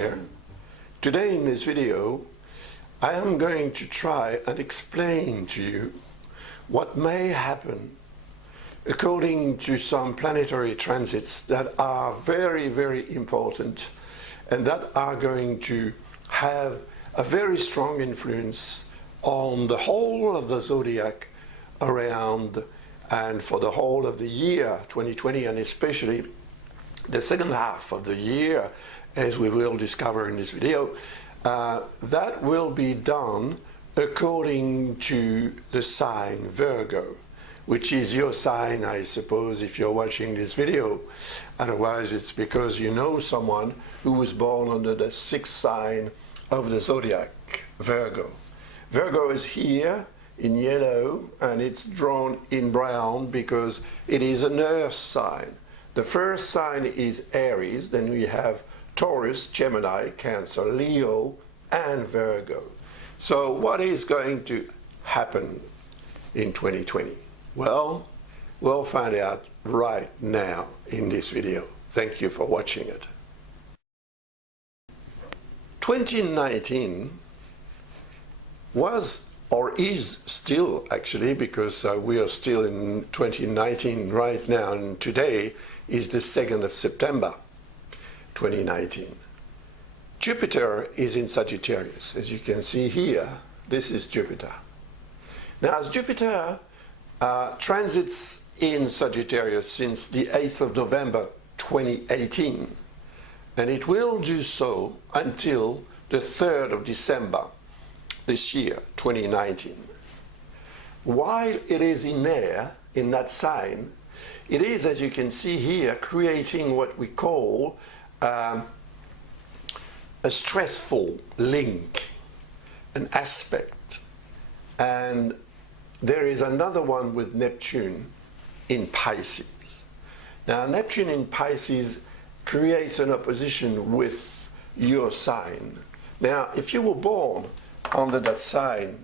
there. Today in this video I am going to try and explain to you what may happen according to some planetary transits that are very, very important and that are going to have a very strong influence on the whole of the zodiac around and for the whole of the year 2020, and especially the second half of the year, as we will discover in this video. That will be done according to the sign Virgo, which is your sign, I suppose, if you're watching this video. Otherwise, it's because you know someone who was born under the sixth sign of the zodiac, Virgo. Virgo is here in yellow and it's drawn in brown because it is an earth sign. The first sign is Aries, then we have Taurus, Gemini, Cancer, Leo, and Virgo. So what is going to happen in 2020? Well, we'll find out right now in this video. Thank you for watching it. 2019 was, or is still actually, because we are still in 2019 right now, and today is the 2nd of September 2019. Jupiter is in Sagittarius. As you can see here, this is Jupiter. Now, as Jupiter transits in Sagittarius since the 8th of November 2018, and it will do so until the 3rd of December this year, 2019. While it is in there, in that sign, it is, as you can see here, creating what we call a stressful link, an aspect. And there is another one with Neptune in Pisces. Now, Neptune in Pisces creates an opposition with your sign. Now, if you were born under that sign,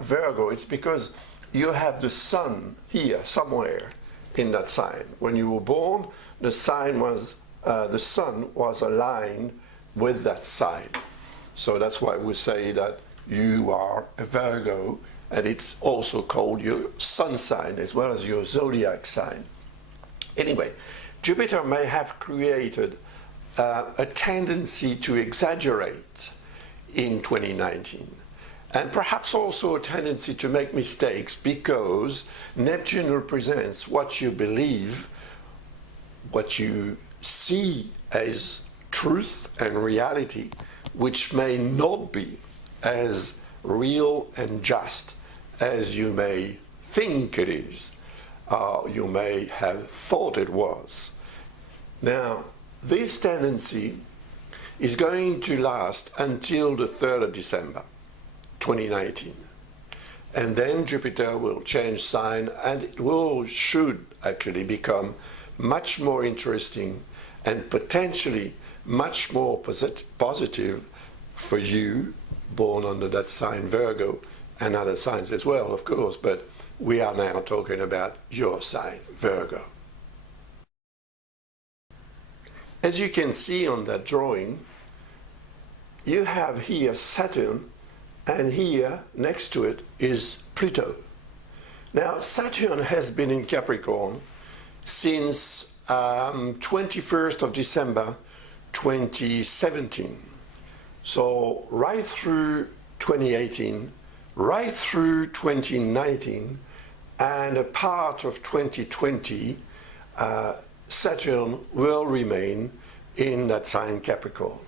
Virgo, it's because you have the sun here somewhere in that sign. When you were born, the sign was, the sun was aligned with that sign. So that's why we say that you are a Virgo, and it's also called your sun sign as well as your zodiac sign. Anyway, Jupiter may have created a tendency to exaggerate in 2019. And perhaps also a tendency to make mistakes, because Neptune represents what you believe, what you see as truth and reality, which may not be as real and just as you may think it is, you may have thought it was. Now, this tendency is going to last until the 3rd of December 2019, and then Jupiter will change sign, and it should actually become much more interesting and potentially much more positive for you born under that sign Virgo, and other signs as well, of course, but we are now talking about your sign Virgo. As you can see on that drawing, you have here Saturn, and here next to it is Pluto. Now, Saturn has been in Capricorn since 21st of December 2017. So right through 2018, right through 2019, and a part of 2020, Saturn will remain in that sign Capricorn.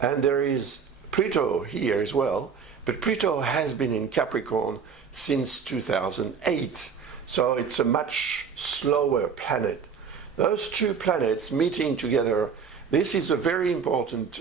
And there is Pluto here as well, but Pluto has been in Capricorn since 2008, so it's a much slower planet. Those two planets meeting together, this is a very important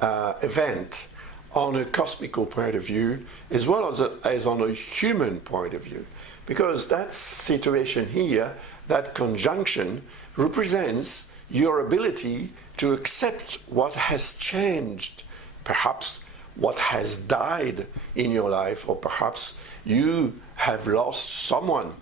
event on a cosmical point of view, as well as on a human point of view, because that situation here, that conjunction, represents your ability to accept what has changed, perhaps what has died in your life, or perhaps you have lost someone,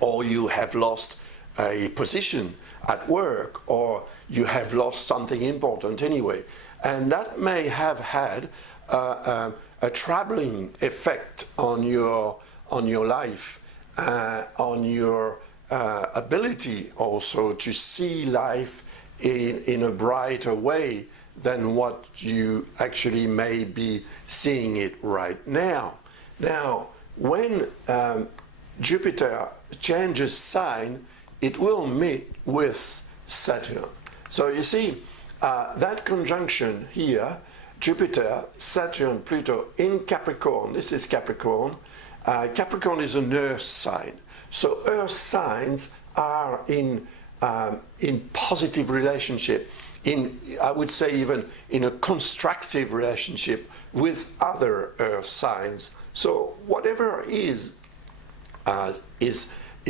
or you have lost a position at work, or you have lost something important anyway. And that may have had a troubling effect on your life, on your ability also to see life in a brighter way than what you actually may be seeing it right now. Now, when Jupiter changes sign, it will meet with Saturn. So you see, that conjunction here, Jupiter, Saturn, Pluto in Capricorn, this is Capricorn. Capricorn is an earth sign. So earth signs are in positive relationship, I would say even in a constructive relationship with other earth signs. So whatever is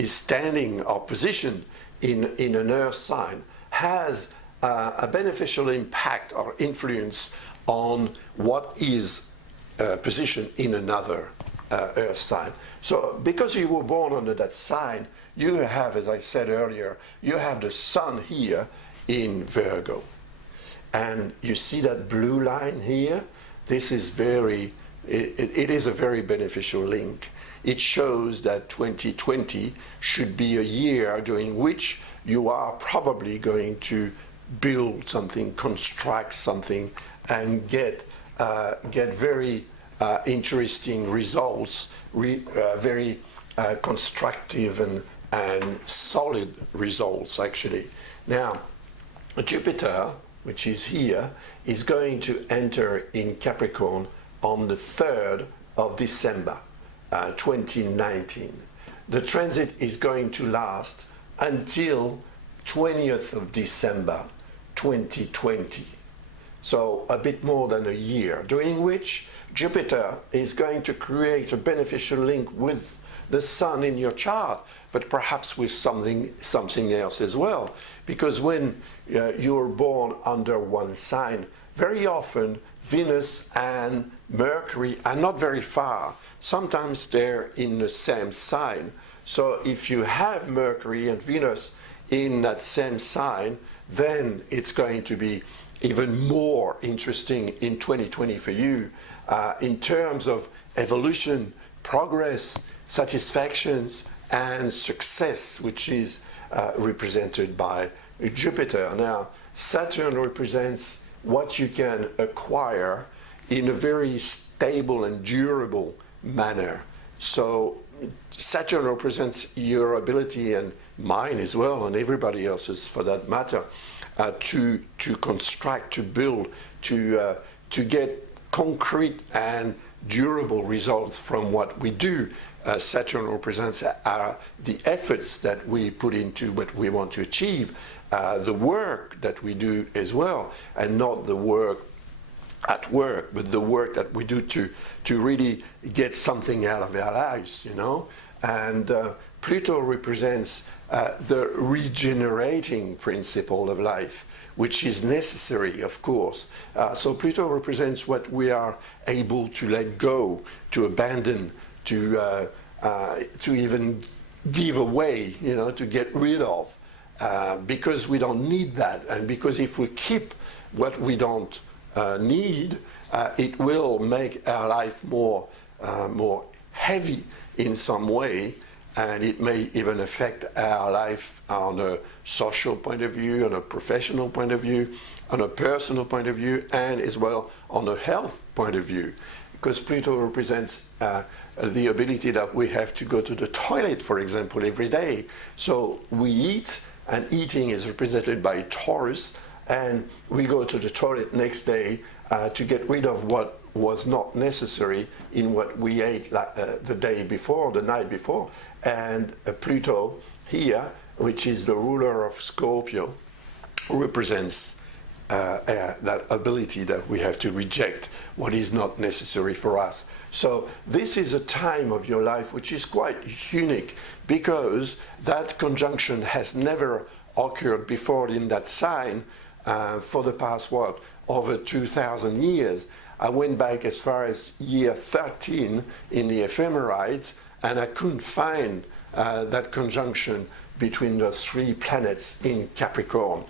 standing or positioned in an earth sign has a beneficial impact or influence on what is positioned in another earth sign. So because you were born under that sign, you have, as I said earlier, you have the sun here in Virgo. And you see that blue line here? This is it is a very beneficial link. It shows that 2020 should be a year during which you are probably going to build something, construct something, and get very interesting results, very constructive and solid results, actually. Now, Jupiter, which is here, is going to enter in Capricorn on the 3rd of December 2019. The transit is going to last until 20th of December 2020. So a bit more than a year, during which Jupiter is going to create a beneficial link with the sun in your chart, but perhaps with something else as well. Because when you're born under one sign, very often Venus and Mercury are not very far. Sometimes they're in the same sign. So if you have Mercury and Venus in that same sign, then it's going to be even more interesting in 2020 for you in terms of evolution, progress, satisfactions, and success, which is represented by Jupiter. Now, Saturn represents what you can acquire in a very stable and durable manner. So Saturn represents your ability, and mine as well, and everybody else's for that matter, to construct, to build, to get concrete and durable results from what we do. Saturn represents the efforts that we put into what we want to achieve, the work that we do as well, and not the work at work, but the work that we do to really get something out of our lives, you know. And Pluto represents the regenerating principle of life, which is necessary, of course. So Pluto represents what we are able to let go, to abandon, to even give away, you know, to get rid of, because we don't need that. And because if we keep what we don't need, it will make our life more heavy in some way, and it may even affect our life on a social point of view, on a professional point of view, on a personal point of view, and as well on a health point of view. Because Pluto represents the ability that we have to go to the toilet, for example, every day. So we eat, and eating is represented by Taurus, and we go to the toilet next day to get rid of what was not necessary in what we ate the day before, the night before. And Pluto here, which is the ruler of Scorpio, represents that ability that we have to reject what is not necessary for us. So this is a time of your life which is quite unique, because that conjunction has never occurred before in that sign for the past, over 2,000 years. I went back as far as year 13 in the ephemerides, and I couldn't find that conjunction between the three planets in Capricorn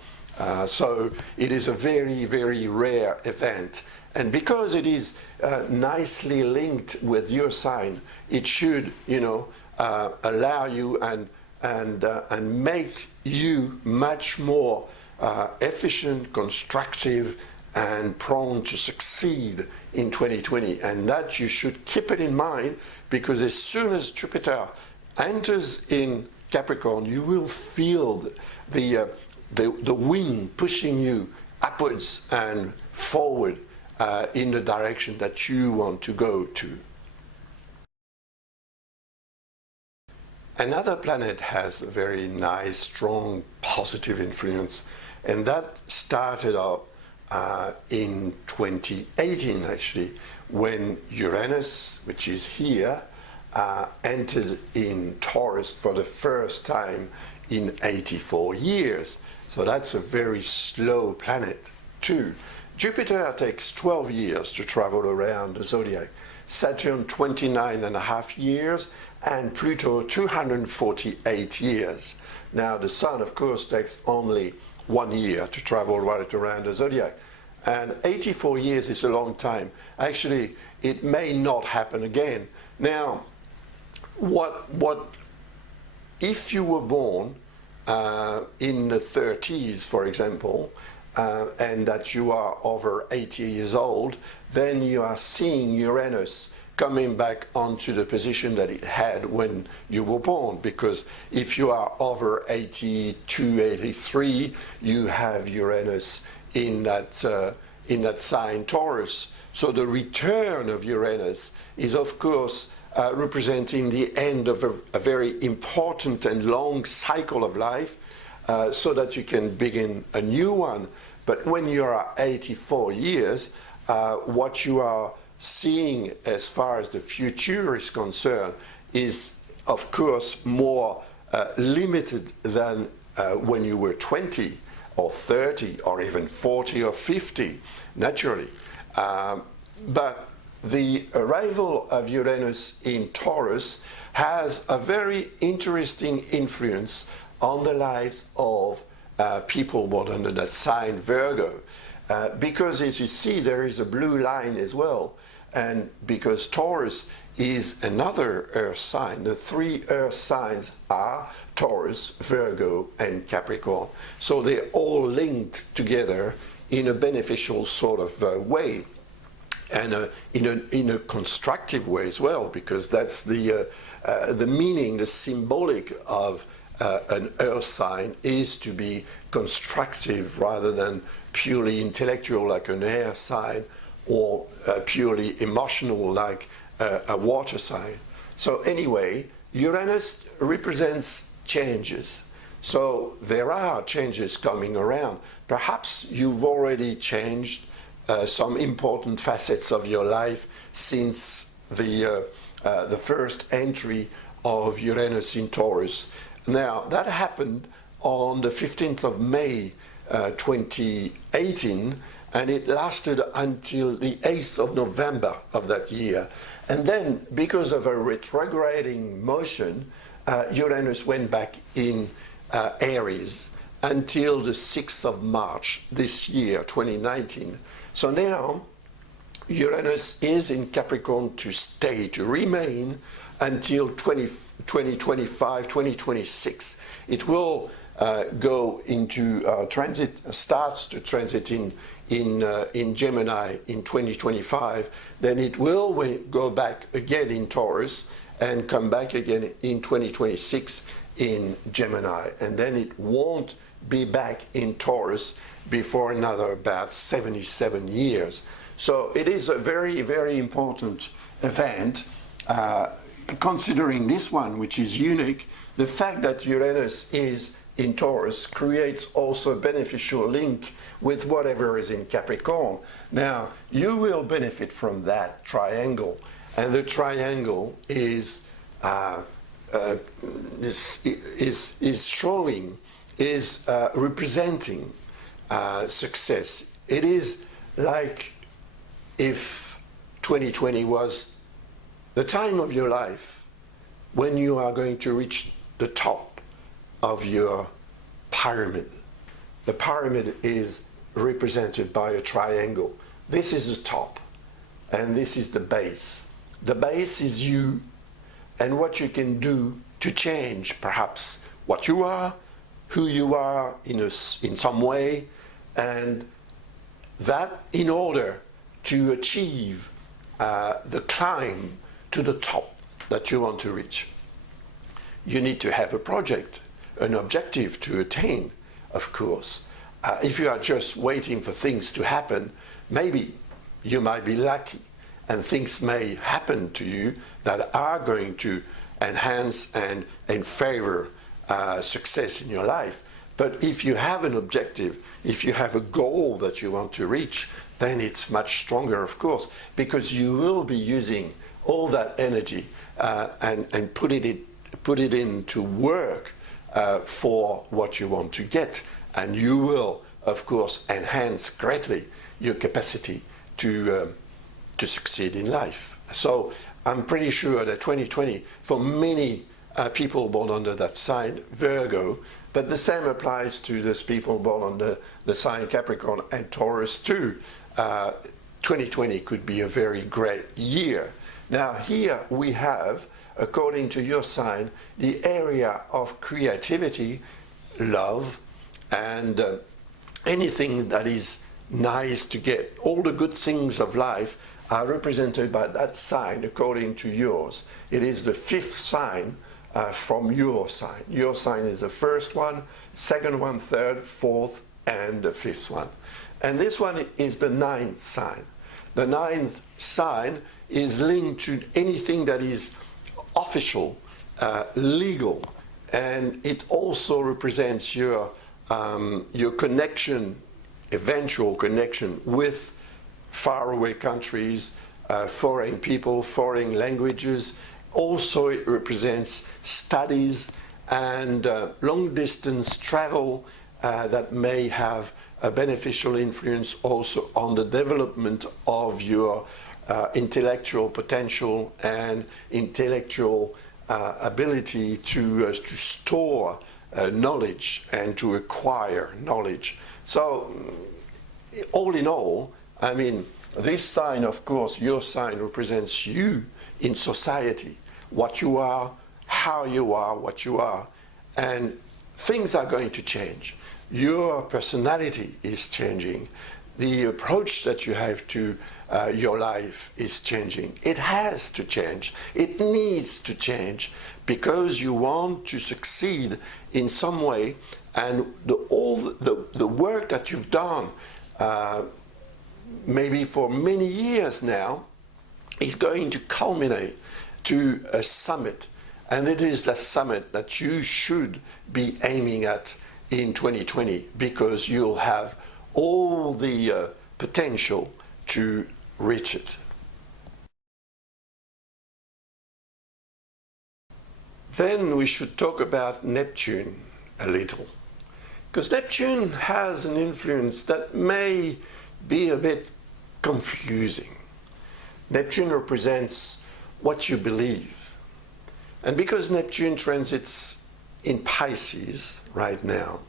So it is a very, very rare event. And because it is nicely linked with your sign, it should, allow you and make you much more efficient, constructive, and prone to succeed in 2020. And that you should keep it in mind, because as soon as Jupiter enters in Capricorn, you will feel the wind pushing you upwards and forward in the direction that you want to go to. Another planet has a very nice, strong, positive influence, and that started up in 2018, actually, when Uranus, which is here, entered in Taurus for the first time in 84 years. So that's a very slow planet too. Jupiter takes 12 years to travel around the zodiac, Saturn 29.5 years, and Pluto 248 years. Now the Sun, of course, takes only 1 year to travel right around the zodiac. And 84 years is a long time. Actually, it may not happen again. Now, if you were born in the 30s, for example, and that you are over 80 years old, then you are seeing Uranus coming back onto the position that it had when you were born. Because if you are over 82, 83, you have Uranus in that sign Taurus. So the return of Uranus is, of course, representing the end of a very important and long cycle of life, so that you can begin a new one. But when you are 84 years, what you are seeing as far as the future is concerned is, of course, more limited than when you were 20 or 30 or even 40 or 50, naturally. But the arrival of Uranus in Taurus has a very interesting influence on the lives of people born under that sign Virgo, because as you see, there is a blue line as well, and because Taurus is another earth sign. The three earth signs are Taurus, Virgo, and Capricorn. So they're all linked together in a beneficial sort of way, and in a constructive way as well, because that's the meaning, the symbolic of an earth sign is to be constructive rather than purely intellectual like an air sign, or purely emotional like a water sign. So anyway, Uranus represents changes. So there are changes coming around. Perhaps you've already changed some important facets of your life since the first entry of Uranus in Taurus. Now, that happened on the 15th of May 2018, and it lasted until the 8th of November of that year. And then, because of a retrograding motion, Uranus went back in Aries until the 6th of March this year, 2019. So now, Uranus is in Capricorn to stay, to remain until 2025, 2026. It will go into transit, starts to transit in Gemini in 2025. Then it will go back again in Taurus and come back again in 2026 in Gemini. And then it won't be back in Taurus before another about 77 years. So it is a very, very important event. Considering this one, which is unique, the fact that Uranus is in Taurus creates also a beneficial link with whatever is in Capricorn. Now, you will benefit from that triangle, and the triangle is representing success. It is like if 2020 was the time of your life when you are going to reach the top of your pyramid, the pyramid is represented by a triangle. This is the top, and this is the base. The base is you, and what you can do to change perhaps what you are, who you are in some way, and that in order to achieve the climb to the top that you want to reach. You need to have a project, an objective to attain, of course. If you are just waiting for things to happen, maybe you might be lucky and things may happen to you that are going to enhance and favor success in your life. But if you have an objective, if you have a goal that you want to reach, then it's much stronger, of course, because you will be using all that energy and put it into work for what you want to get. And you will, of course, enhance greatly your capacity to succeed in life. So I'm pretty sure that 2020, for many people born under that sign, Virgo, but the same applies to those people born under the sign Capricorn and Taurus too. 2020 could be a very great year. Now here we have, according to your sign, the area of creativity, love, and anything that is nice to get. All the good things of life are represented by that sign according to yours. It is the fifth sign from your sign. Your sign is the first one, second one, third, fourth, and the fifth one. And this one is the ninth sign. The ninth sign is linked to anything that is official, legal, and it also represents your connection, eventual connection with faraway countries, foreign people, foreign languages. Also, it represents studies and long-distance travel that may have a beneficial influence also on the development of your intellectual potential and intellectual ability to store knowledge and to acquire knowledge. So, all in all, I mean, this sign, of course, your sign represents you in society, what you are, how you are, what you are, and things are going to change. Your personality is changing. The approach that you have to your life is changing. It has to change. It needs to change because you want to succeed in some way, and all the work that you've done maybe for many years now is going to culminate to a summit, and it is the summit that you should be aiming at in 2020 because you'll have all the potential to reach it. Then we should talk about Neptune a little, because Neptune has an influence that may be a bit confusing. Neptune represents what you believe. And because Neptune transits in Pisces right now,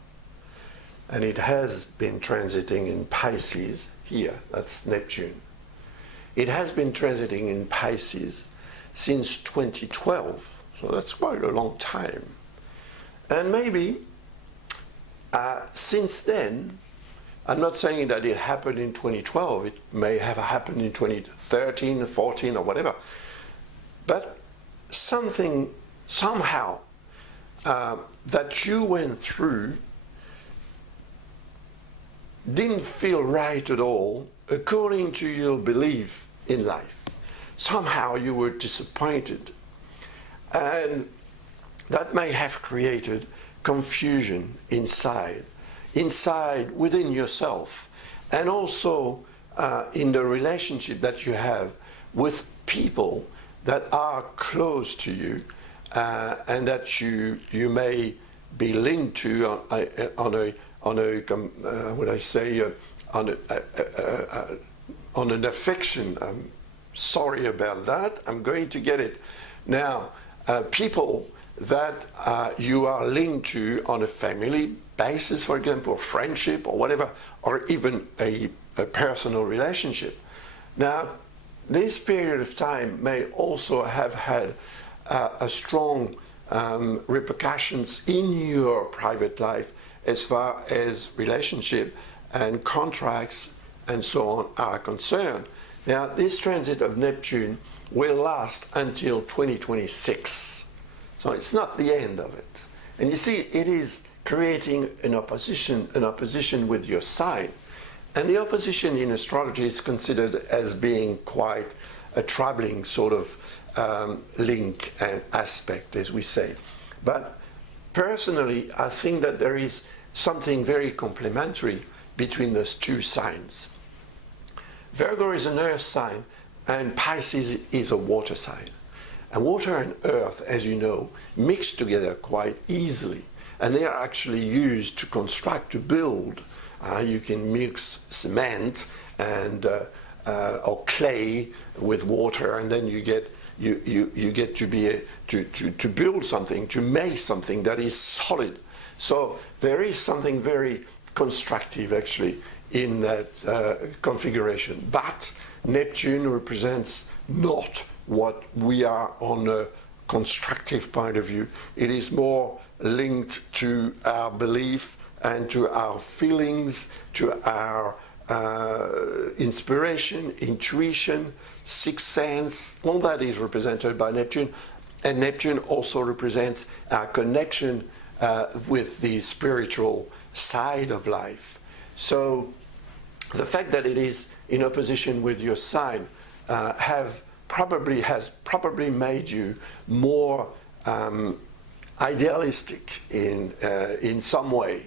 and it has been transiting in Pisces here, that's Neptune. It has been transiting in Pisces since 2012, so that's quite a long time. And maybe since then, I'm not saying that it happened in 2012, it may have happened in 2013, 14 or whatever, but something, somehow, that you went through didn't feel right at all according to your belief in life. Somehow you were disappointed, and that may have created confusion inside within yourself, and also in the relationship that you have with people that are close to you and that you may be linked to on an affection. I'm sorry about that. I'm going to get it now. People that you are linked to on a family basis, for example, friendship or whatever, or even a personal relationship. Now, this period of time may also have had a strong repercussions in your private life as far as relationship and contracts and so on are concerned. Now, this transit of Neptune will last until 2026. So it's not the end of it. And you see, it is creating an opposition with your sign. And the opposition in astrology is considered as being quite a troubling sort of link and aspect, as we say. But personally, I think that there is something very complementary between those two signs. Virgo is an earth sign, and Pisces is a water sign. And water and earth, as you know, mix together quite easily. And they are actually used to construct, to build. You can mix cement and or clay with water, and then you get to be to build something, to make something that is solid. So there is something very constructive actually in that configuration. But Neptune represents not what we are on a constructive point of view. It is more linked to our belief and to our feelings, to our inspiration, intuition, sixth sense. All that is represented by Neptune. And Neptune also represents our connection with the spiritual side of life. So the fact that it is in opposition with your sign has probably made you more idealistic in some way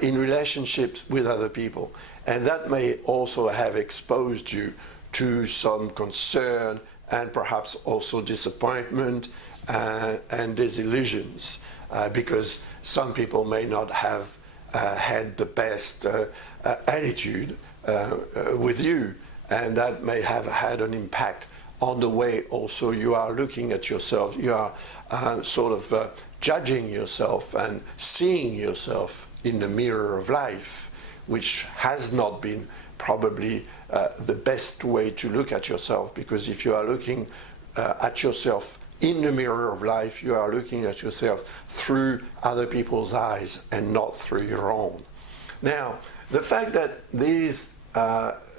in relationships with other people, and that may also have exposed you to some concern and perhaps also disappointment and disillusions, because some people may not have had the best attitude with you, and that may have had an impact on the way also you are looking at yourself. You are sort of judging yourself and seeing yourself in the mirror of life, which has not been probably the best way to look at yourself, because if you are looking at yourself in the mirror of life, you are looking at yourself through other people's eyes and not through your own. Now, the fact that these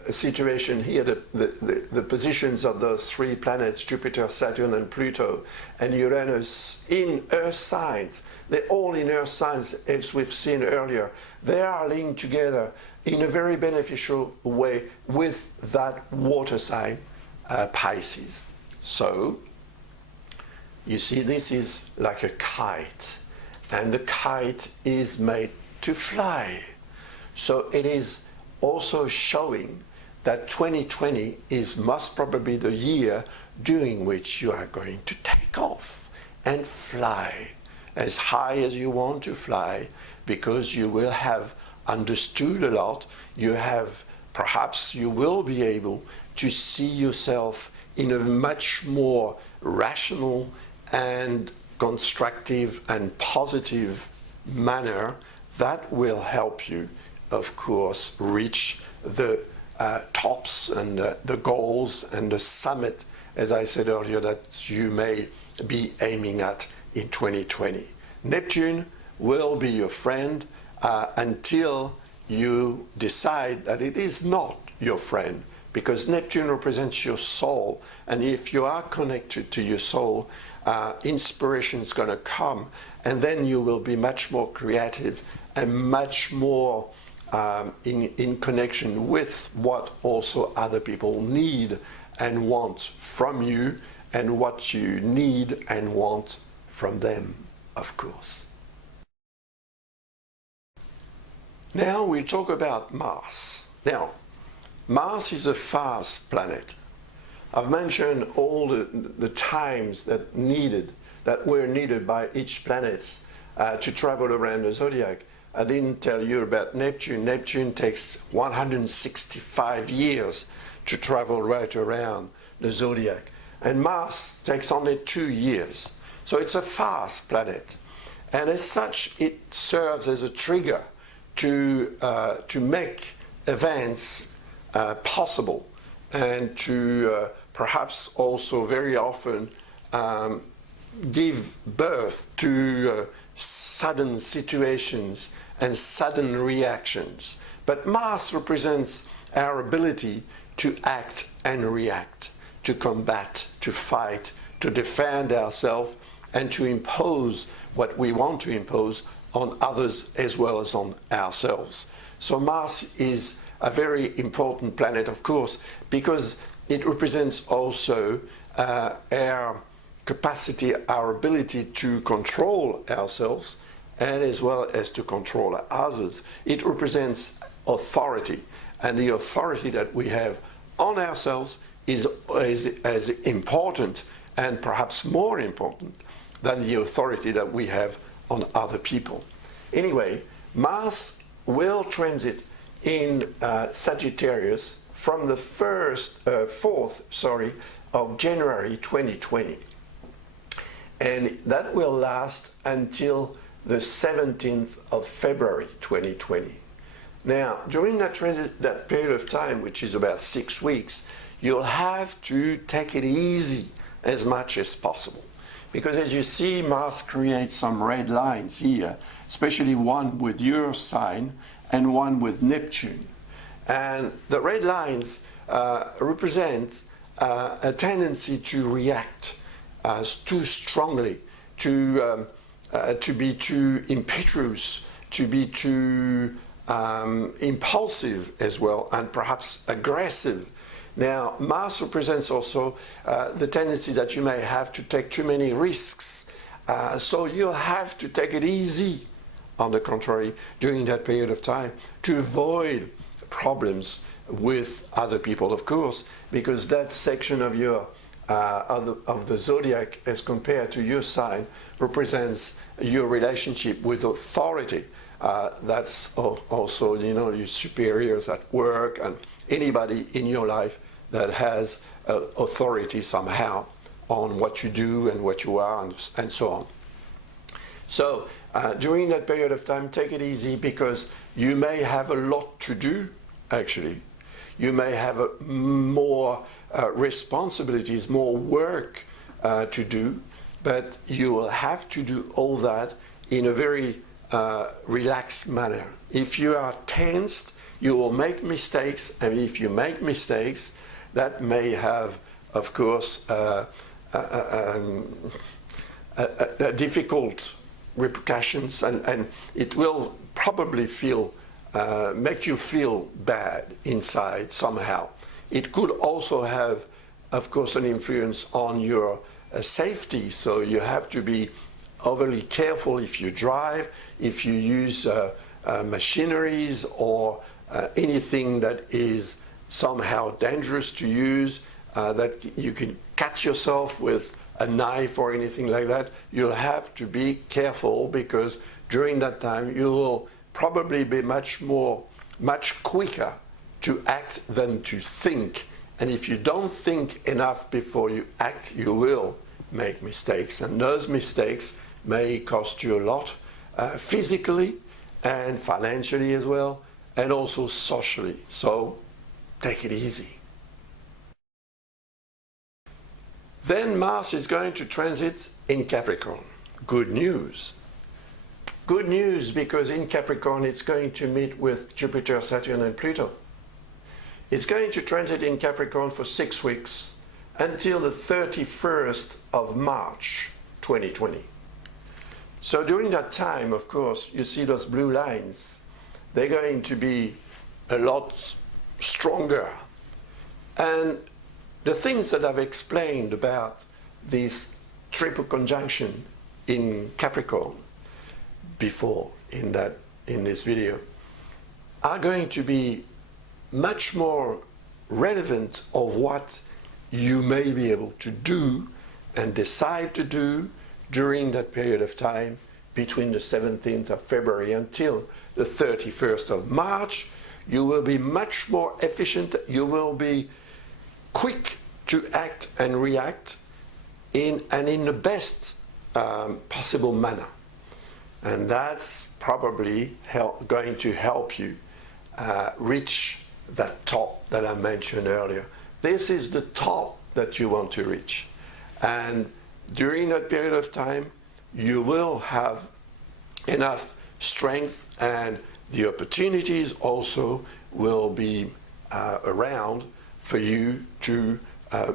situation here, the positions of those three planets, Jupiter, Saturn, and Pluto, and Uranus in Earth signs, they're all in Earth signs, as we've seen earlier. They are linked together in a very beneficial way with that water sign, Pisces. So, you see, this is like a kite, and the kite is made to fly. So it is also showing that 2020 is most probably the year during which you are going to take off and fly as high as you want to fly, because you will have understood a lot. Perhaps you will be able to see yourself in a much more rational and constructive and positive manner that will help you, of course, reach the tops and the goals and the summit, as I said earlier, that you may be aiming at in 2020. Neptune will be your friend until you decide that it is not your friend, because Neptune represents your soul, and if you are connected to your soul, inspiration is going to come, and then you will be much more creative and much more in connection with what also other people need and want from you, and what you need and want from them, of course. Now we talk about Mars. Now, Mars is a fast planet. I've mentioned all the times that were needed by each planet to travel around the zodiac. I didn't tell you about Neptune. Neptune takes 165 years to travel right around the zodiac. And Mars takes only 2 years. So it's a fast planet. And as such, it serves as a trigger to make events possible, and to perhaps also very often give birth to sudden situations and sudden reactions. But Mars represents our ability to act and react, to combat, to fight, to defend ourselves, and to impose what we want to impose on others as well as on ourselves. So Mars is a very important planet, of course, because it represents also our capacity, our ability to control ourselves, and as well as to control others. It represents authority, and the authority that we have on ourselves is as important, and perhaps more important, than the authority that we have on other people. Anyway, Mars will transit in Sagittarius from the 4th of January 2020. And that will last until the 17th of February 2020. Now, during that period of time, which is about 6 weeks, you'll have to take it easy as much as possible. Because as you see, Mars creates some red lines here, especially one with your sign and one with Neptune. And the red lines represent a tendency to react too strongly, to be too impetuous, to be too impulsive as well, and perhaps aggressive. Now, Mars represents also the tendency that you may have to take too many risks. So you'll have to take it easy, on the contrary, during that period of time, to avoid problems with other people, of course, because that section of your of the zodiac, as compared to your sign, represents your relationship with authority. That's also, you know, your superiors at work and anybody in your life that has authority somehow on what you do and what you are, and so on. So during that period of time, take it easy, because you may have a lot to do, actually. You may have more responsibilities, more work to do, but you will have to do all that in a very relaxed manner. If you are tensed, you will make mistakes, and if you make mistakes, that may have, of course, difficult repercussions, and it will probably make you feel bad inside somehow. It could also have, of course, an influence on your safety, so you have to be overly careful if you drive, if you use machineries or anything that is somehow dangerous to use, that you can cut yourself with a knife or anything like that. You'll have to be careful, because during that time you will probably be much quicker to act than to think. And if you don't think enough before you act, you will make mistakes, and those mistakes may cost you a lot, physically and financially as well, and also socially. So take it easy. Then Mars is going to transit in Capricorn. Good news. Good news, because in Capricorn it's going to meet with Jupiter, Saturn and Pluto. It's going to transit in Capricorn for 6 weeks until the 31st of March 2020. So during that time, of course, you see those blue lines. They're going to be a lot stronger. And the things that I've explained about this triple conjunction in Capricorn before in this video are going to be much more relevant of what you may be able to do and decide to do during that period of time between the 17th of February until the 31st of March. You will be much more efficient. You will be quick to act and react in the best possible manner. And that's probably going to help you reach that top that I mentioned earlier. This is the top that you want to reach. And during that period of time, you will have enough strength, and the opportunities also will be around for you to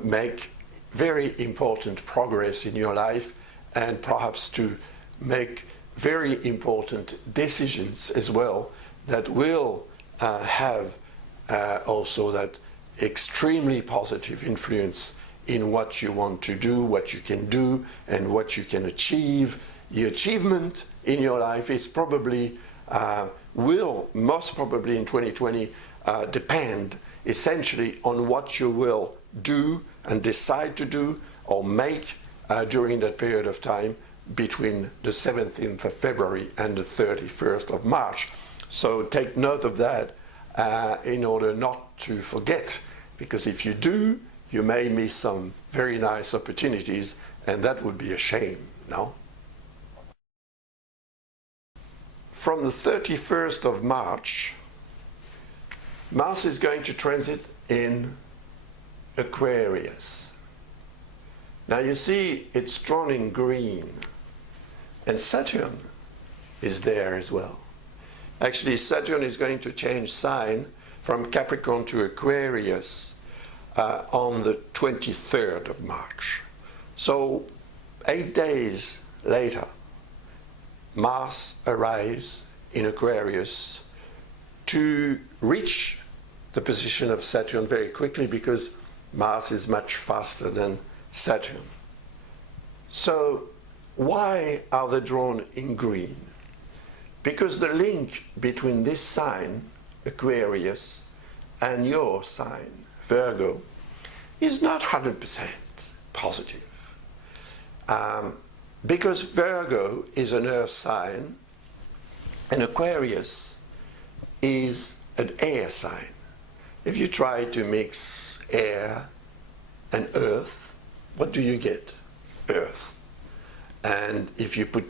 make very important progress in your life, and perhaps to make very important decisions as well that will have also that extremely positive influence in what you want to do, what you can do, and what you can achieve. The achievement in your life is probably, will most probably in 2020 depend essentially on what you will do and decide to do or make during that period of time between the 17th of February and the 31st of March. So take note of that in order not to forget, because if you do, you may miss some very nice opportunities, and that would be a shame, no? From the 31st of March, Mars is going to transit in Aquarius. Now you see it's drawn in green, and Saturn is there as well. Actually, Saturn is going to change sign from Capricorn to Aquarius on the 23rd of March. So 8 days later, Mars arrives in Aquarius to reach the position of Saturn very quickly, because Mars is much faster than Saturn. So why are they drawn in green? Because the link between this sign, Aquarius, and your sign, Virgo, is not 100% positive. Because Virgo is an earth sign and Aquarius is an air sign. If you try to mix air and earth, what do you get? Earth. And if you put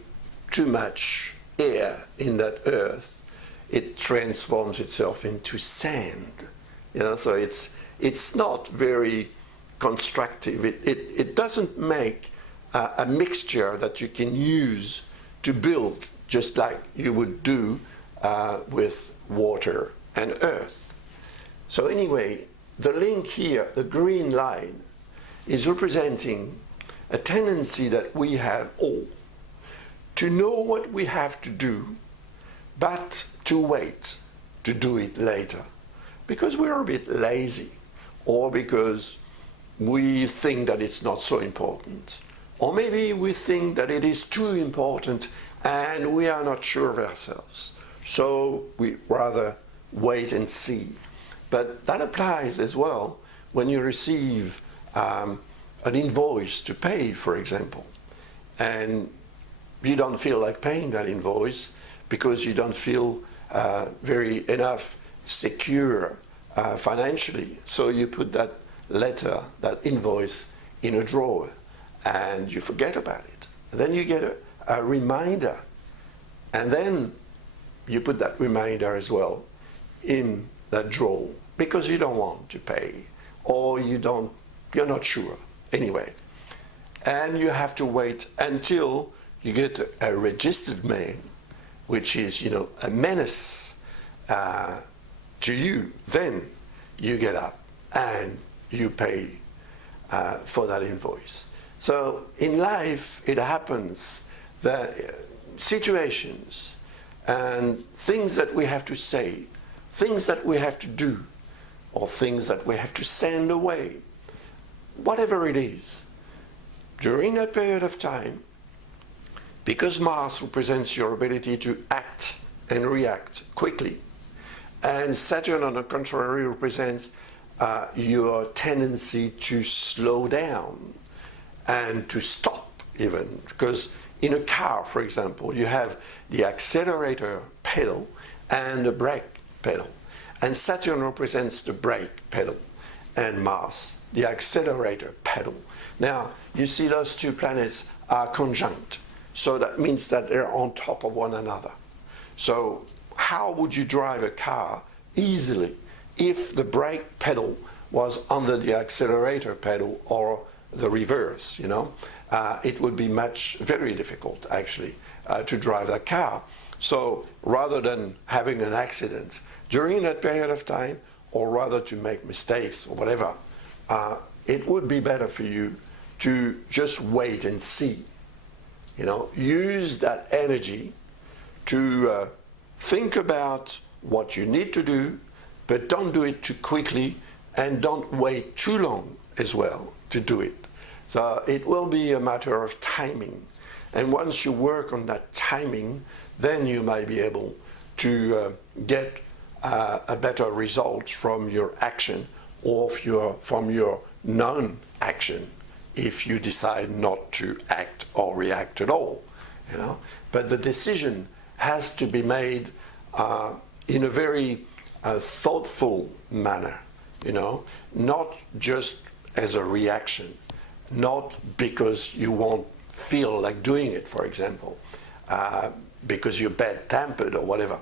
too much air in that earth, it transforms itself into sand. You know, so it's not very constructive. It doesn't make a mixture that you can use to build, just like you would do with water and earth. So anyway, the link here, the green line, is representing a tendency that we have all to know what we have to do, but to wait to do it later, because we're a bit lazy, or because we think that it's not so important, or maybe we think that it is too important and we are not sure of ourselves. So we rather wait and see. But that applies as well when you receive an invoice to pay, for example, and you don't feel like paying that invoice because you don't feel very enough secure financially. So you put that letter, that invoice, in a drawer and you forget about it. And then you get a reminder, and then you put that reminder as well in that drawer because you don't want to pay, or you're not sure anyway. And you have to wait until you get a registered mail, which is, you know, a menace to you. Then you get up and you pay for that invoice. So in life, it happens that situations and things that we have to say, things that we have to do, or things that we have to send away, whatever it is, during that period of time, because Mars represents your ability to act and react quickly, and Saturn, on the contrary, represents your tendency to slow down and to stop even. Because in a car, for example, you have the accelerator pedal and the brake pedal. And Saturn represents the brake pedal, and Mars the accelerator pedal. Now, you see those two planets are conjunct. So that means that they're on top of one another. So how would you drive a car easily if the brake pedal was under the accelerator pedal or the reverse, you know? It would be very difficult, actually, to drive that car. So rather than having an accident during that period of time, or rather to make mistakes or whatever, it would be better for you to just wait and see. You know, use that energy to think about what you need to do, but don't do it too quickly and don't wait too long as well to do it. So it will be a matter of timing. And once you work on that timing, then you might be able to get a better result from your action or from your non-action if you decide not to act or react at all, you know. But the decision has to be made in a very thoughtful manner, you know, not just as a reaction, not because you won't feel like doing it, for example, because you're bad-tempered or whatever.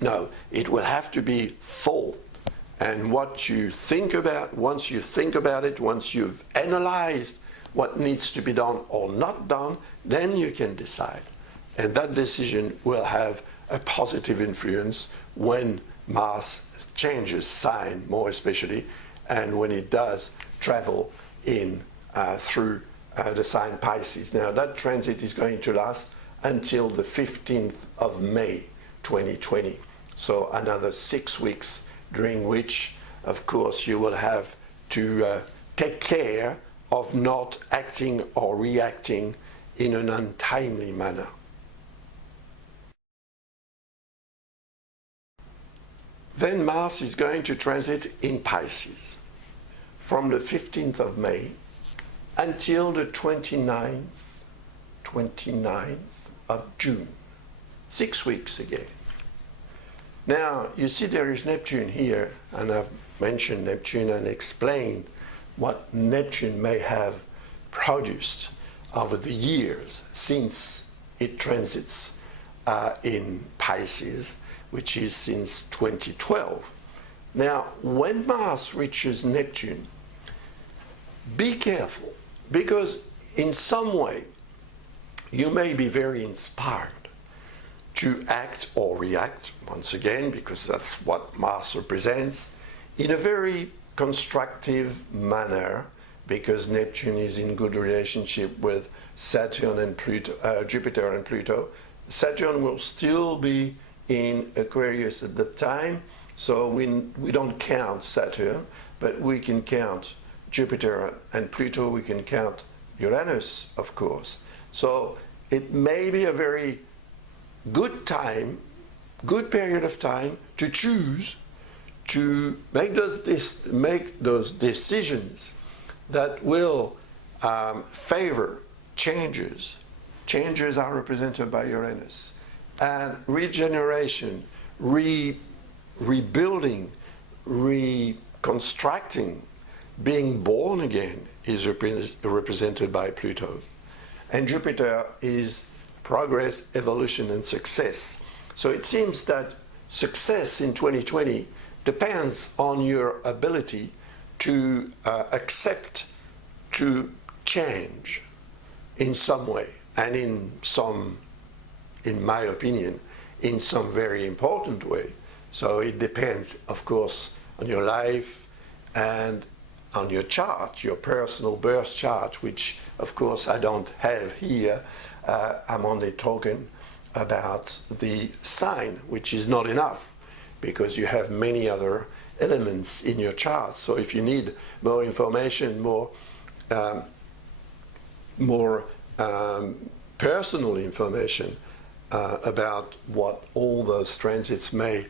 No, it will have to be thought. And what you think about, once you think about it, once you've analyzed what needs to be done or not done, then you can decide. And that decision will have a positive influence when Mars changes sign, more especially, and when it does travel in through the sign Pisces. Now, that transit is going to last until the 15th of May 2020. So another 6 weeks, during which, of course, you will have to take care of not acting or reacting in an untimely manner. Then Mars is going to transit in Pisces from the 15th of May until the 29th of June. 6 weeks again. Now, you see there is Neptune here, and I've mentioned Neptune and explained what Neptune may have produced over the years since it transits in Pisces, which is since 2012. Now, when Mars reaches Neptune, be careful, because in some way you may be very inspired to act or react, once again, because that's what Mars represents, in a very constructive manner, because Neptune is in good relationship with Saturn and Pluto, Jupiter and Pluto. Saturn will still be in Aquarius at the time, so we don't count Saturn, but we can count Jupiter and Pluto, we can count Uranus, of course. So it may be a very good time, good period of time to choose to make those decisions that will favor changes. Changes are represented by Uranus. And regeneration, rebuilding, reconstructing, being born again is represented by Pluto. And Jupiter is progress, evolution, and success. So it seems that success in 2020 depends on your ability to accept, to change in some way, and in my opinion, in some very important way. So it depends, of course, on your life and on your chart, your personal birth chart, which, of course, I don't have here. I'm only talking about the sign, which is not enough, because you have many other elements in your chart. So if you need more information, more personal information about what all those transits may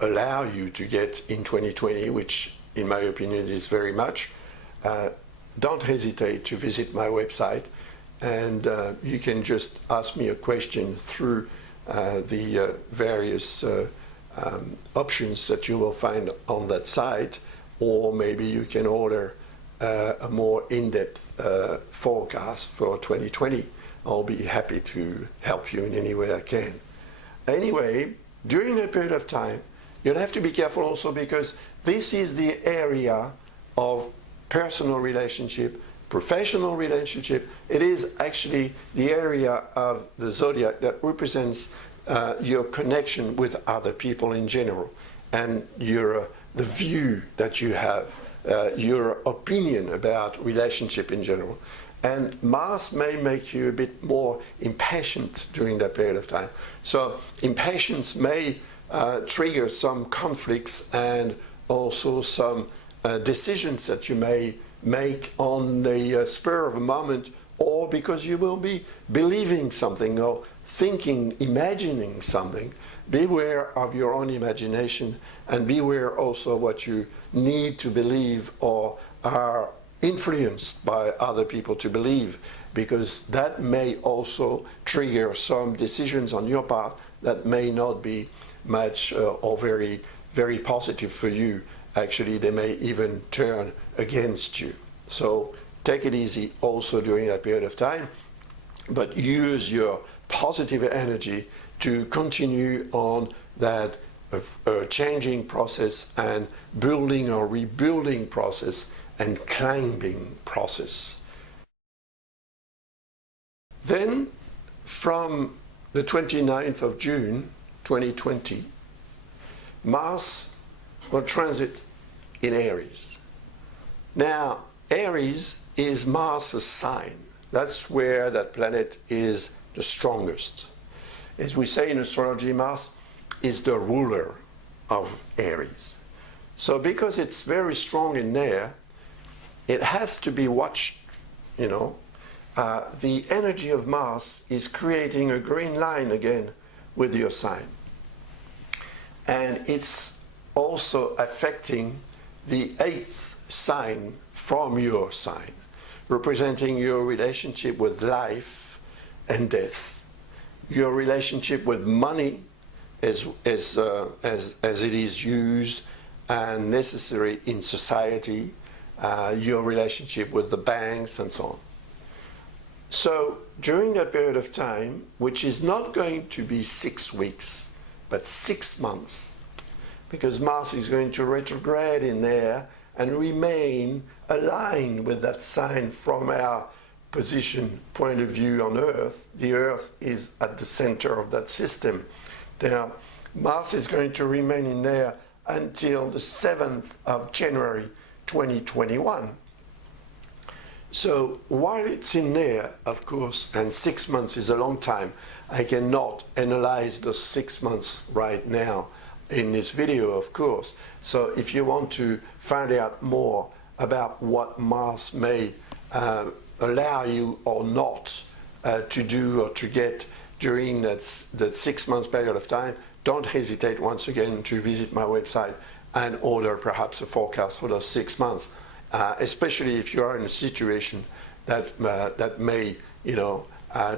allow you to get in 2020, which in my opinion is very much, don't hesitate to visit my website, and you can just ask me a question through the various options that you will find on that site, or maybe you can order a more in-depth forecast for 2020. I'll be happy to help you in any way I can. Anyway, during that period of time, you'll have to be careful also because this is the area of personal relationship, professional relationship. It is actually the area of the zodiac that represents your connection with other people in general, and the view that you have, your opinion about relationship in general. And Mars may make you a bit more impatient during that period of time. So impatience may trigger some conflicts and also some decisions that you may make on the spur of a moment, or because you will be believing something or thinking, imagining something. Beware of your own imagination, and beware also what you need to believe or are influenced by other people to believe, because that may also trigger some decisions on your part that may not be much or very, very positive for you. Actually, they may even turn against you. So take it easy also during that period of time, but use your positive energy to continue on that changing process and building or rebuilding process and climbing process. Then from the 29th of June 2020, Mars will transit in Aries. Now, Aries is Mars' sign. That's where that planet is the strongest. As we say in astrology, Mars is the ruler of Aries. So because it's very strong in there, it has to be watched, you know. The energy of Mars is creating a green line again with your sign. And it's also affecting the 8th sign from your sign, representing your relationship with life and death, your relationship with money as it is used and necessary in society, your relationship with the banks and so on. So during that period of time, which is not going to be 6 weeks, but 6 months, because Mars is going to retrograde in there and remain aligned with that sign from our position point of view on Earth. The Earth is at the center of that system. Now, Mars is going to remain in there until the 7th of January 2021. So while it's in there, of course, and 6 months is a long time, I cannot analyze those 6 months right now in this video, of course. So if you want to find out more about what Mars may allow you or not to do or to get during that 6 months period of time, don't hesitate once again to visit my website and order perhaps a forecast for those 6 months, especially if you are in a situation that may, you know,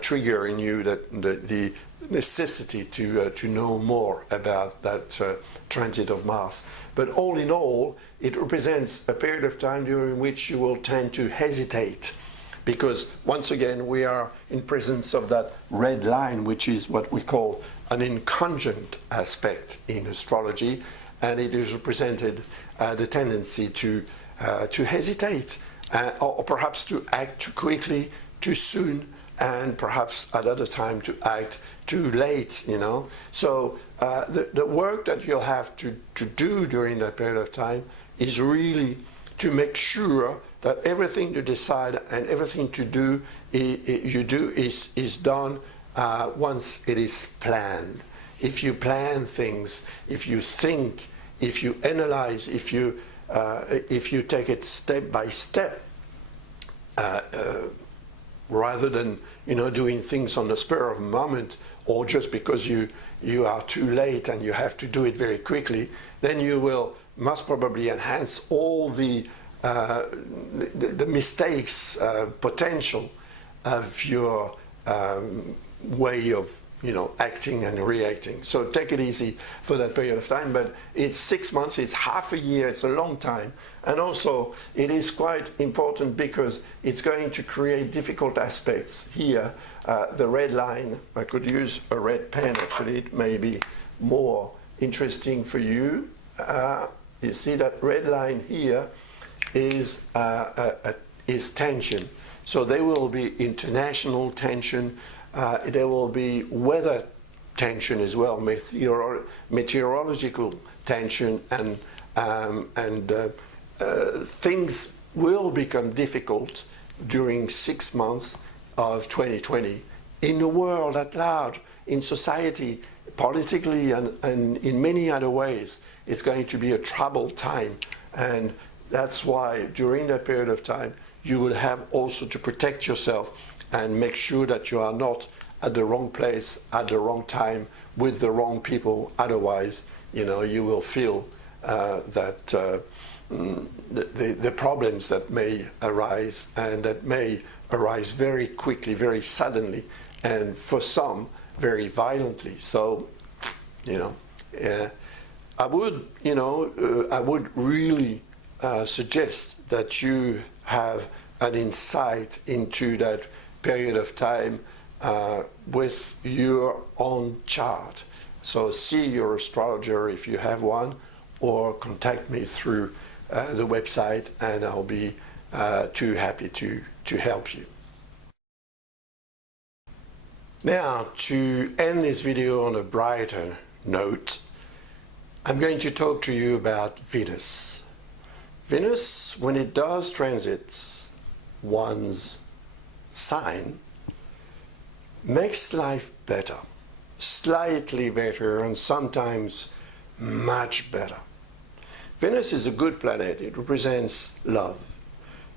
trigger in you the necessity to know more about that transit of Mars. But all in all, it represents a period of time during which you will tend to hesitate, because once again we are in presence of that red line, which is what we call an inconjunct aspect in astrology, and it is represented the tendency to hesitate, or perhaps to act too quickly, too soon, and perhaps at other time to act too late, you know. So the work that you'll have to do during that period of time is really to make sure that everything you decide and everything to do is done once it is planned. If you plan things, if you think, if you analyze, if you take it step by step, rather than, you know, doing things on the spur of a moment, or just because you are too late and you have to do it very quickly, then you will most probably enhance all the mistakes potential of your way of acting and reacting. So take it easy for that period of time, but it's 6 months, it's half a year, it's a long time. And also it is quite important because it's going to create difficult aspects here. The red line, I could use a red pen actually, it may be more interesting for you. You see that red line here is tension. So there will be international tension. There will be weather tension as well, meteorological tension, and things will become difficult during 6 months of 2020 in the world at large, in society, politically, and in many other ways. It's going to be a troubled time, and that's why during that period of time you will have also to protect yourself and make sure that you are not at the wrong place at the wrong time with the wrong people. Otherwise, you will feel that the problems that may arise, and that may arise very quickly, very suddenly, and for some very violently. So, I would really suggest that you have an insight into that period of time with your own chart. So see your astrologer if you have one, or contact me through the website, and I'll be too happy to help you. Now, to end this video on a brighter note, I'm going to talk to you about Venus. Venus, when it does transit one's sign, makes life better, slightly better, and sometimes much better. Venus is a good planet. It represents love.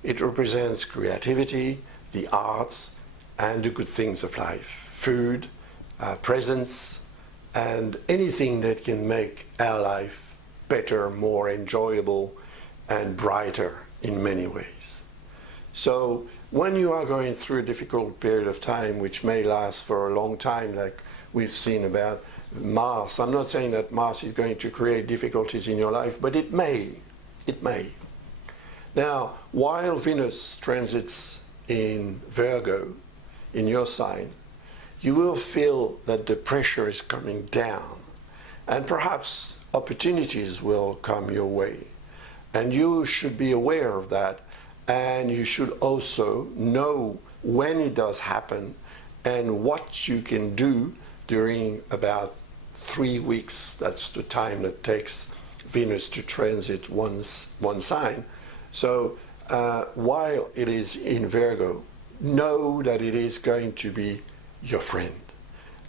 It represents creativity, the arts, and the good things of life. Food, presents, and anything that can make our life better, more enjoyable, and brighter in many ways. So when you are going through a difficult period of time, which may last for a long time, like we've seen about Mars, I'm not saying that Mars is going to create difficulties in your life, but it may. It may. Now, while Venus transits in Virgo, in your sign, you will feel that the pressure is coming down, and perhaps opportunities will come your way. And you should be aware of that, and you should also know when it does happen and what you can do during about 3 weeks. That's the time that takes Venus to transit one sign. So while it is in Virgo, know that it is going to be your friend.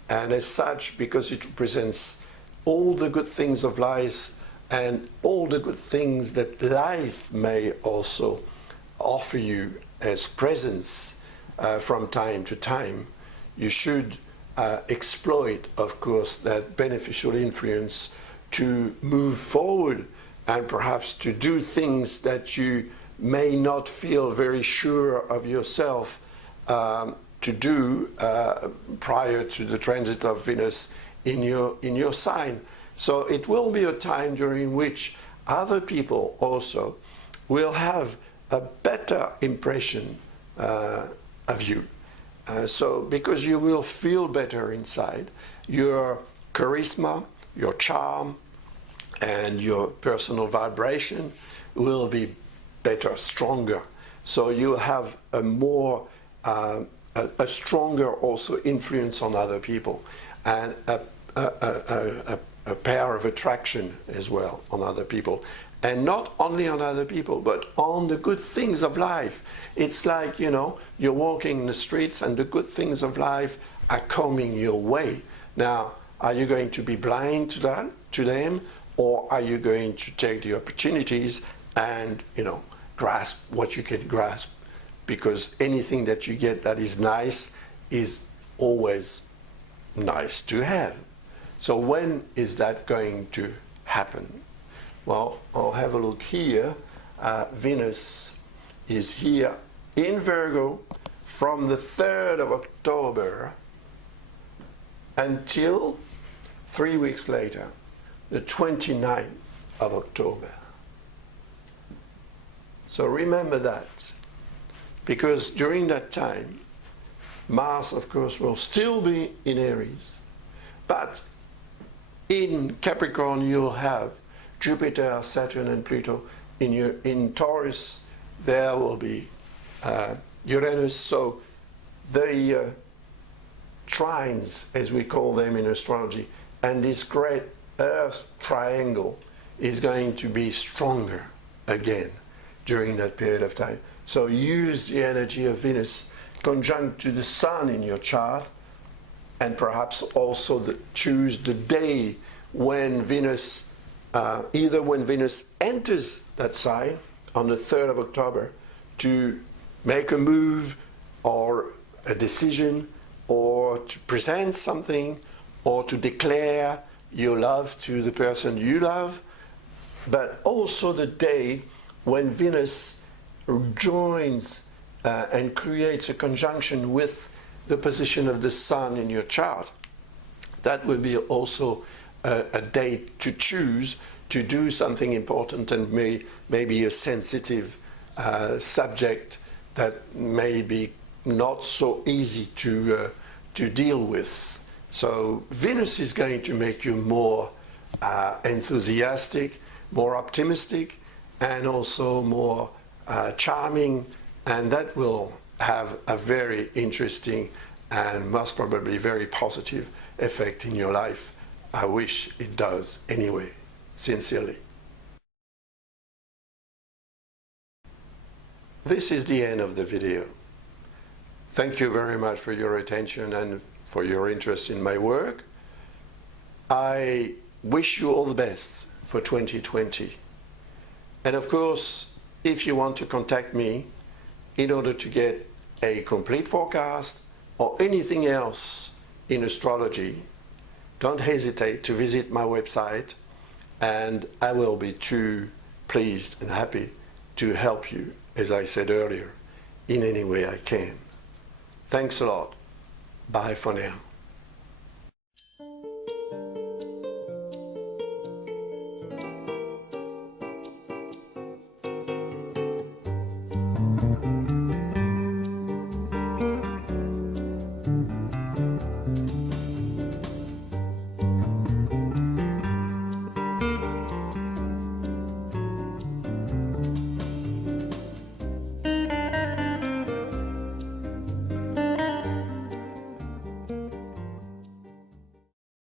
And as such, because it represents all the good things of life and all the good things that life may also offer you as presents from time to time, you should exploit, of course, that beneficial influence to move forward and perhaps to do things that you may not feel very sure of yourself to do prior to the transit of Venus in your sign. So it will be a time during which other people also will have a better impression of you. So because you will feel better inside, your charisma, your charm, and your personal vibration will be better, stronger. So you have a more a stronger also influence on other people, and a pair of attraction as well on other people. And not only on other people, but on the good things of life. It's like, you're walking in the streets and the good things of life are coming your way. Now, are you going to be blind to them, or are you going to take the opportunities and, grasp what you can grasp? Because anything that you get that is nice is always nice to have. So when is that going to happen? Well, I'll have a look here. Venus is here in Virgo from the 3rd of October until 3 weeks later, the 29th of October. So remember that, because during that time, Mars, of course, will still be in Aries, but in Capricorn you'll have Jupiter, Saturn and Pluto. In Taurus there will be Uranus. So the trines, as we call them in astrology, and this great Earth triangle is going to be stronger again during that period of time. So use the energy of Venus conjunct to the Sun in your chart, and perhaps also choose the day when Venus, either when Venus enters that sign on the 3rd of October, to make a move or a decision, or to present something, or to declare your love to the person you love, but also the day when Venus joins and creates a conjunction with the position of the Sun in your chart. That will be also a day to choose to do something important and maybe a sensitive subject that may be not so easy to deal with. So Venus is going to make you more enthusiastic, more optimistic, and also more charming, and that will have a very interesting and most probably very positive effect in your life. I wish it does anyway, sincerely. This is the end of the video. Thank you very much for your attention and for your interest in my work. I wish you all the best for 2020. And of course, if you want to contact me in order to get a complete forecast or anything else in astrology, don't hesitate to visit my website, and I will be too pleased and happy to help you, as I said earlier, in any way I can. Thanks a lot. Bye for now.